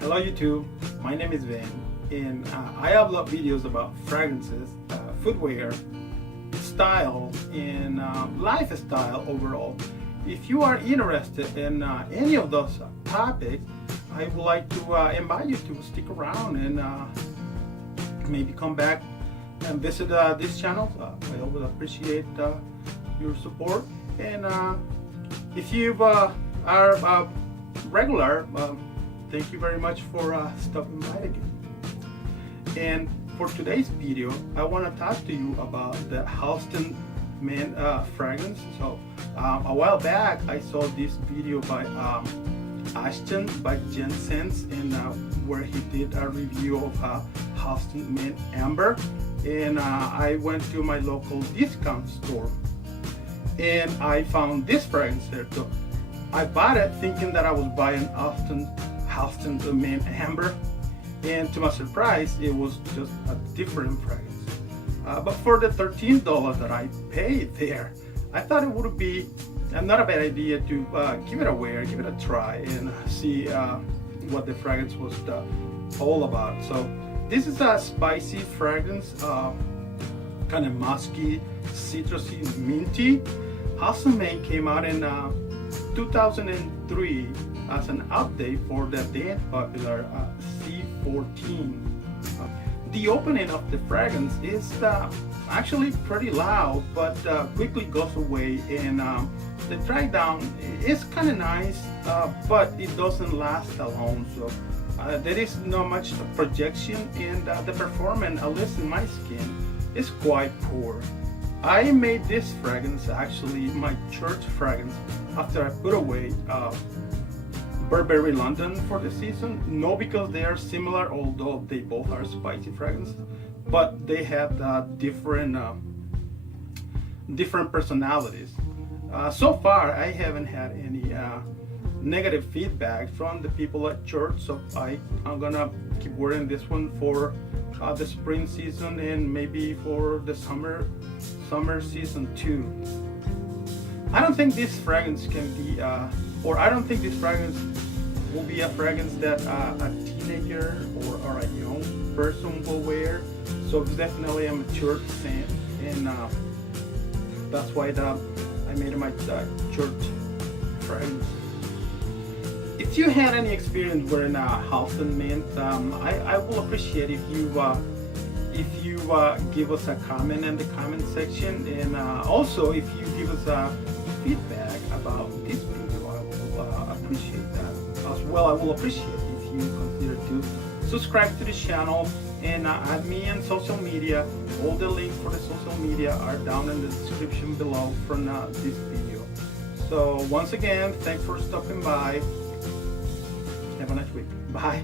Hello YouTube, my name is Van and I upload videos about fragrances, footwear, style, and lifestyle overall. If you are interested in any of those topics, I would like to invite you to stick around and maybe come back and visit this channel. I always appreciate your support, and if you are regular, thank you very much for stopping by again. And for today's video, I want to talk to you about the Halston Man fragrance. So a while back, I saw this video by Ashton by Jen Sense, and where he did a review of Halston Man Amber. And I went to my local discount store, and I found this fragrance there. So I bought it thinking that I was buying Halston Man Amber, and to my surprise, it was just a different fragrance. But for the $13 that I paid there, I thought it would be not a bad idea to give it a wear, give it a try, and see what the fragrance was all about. So this is a spicy fragrance, kind of musky, citrusy, minty. Halston Man came out in 2003 as an update for the then popular C14. The opening of the fragrance is actually pretty loud, but quickly goes away, and the dry down is kind of nice, but it doesn't last long. So there is not much projection, and the performance, at least in my skin, is quite poor. I made this fragrance actually my church fragrance after I put away Burberry London for the season. No, because they are similar, although they both are spicy fragrances, but they have different personalities. So far, I haven't had any negative feedback from the people at church, so I'm gonna keep wearing this one for the spring season and maybe for the summer season too. I don't think this fragrance can be, or I don't think this fragrance will be a fragrance that a teenager or a young person will wear. So it's definitely a mature scent, and that's why I made my church fragrance. If you had any experience wearing a Halston Man, I will appreciate if you give us a comment in the comment section, and also if you give us feedback about this video, I will appreciate that as well. I will appreciate if you consider to subscribe to the channel and add me on social media. All the links for the social media are down in the description below from this video. So once again, thanks for stopping by. Have a nice week. Bye.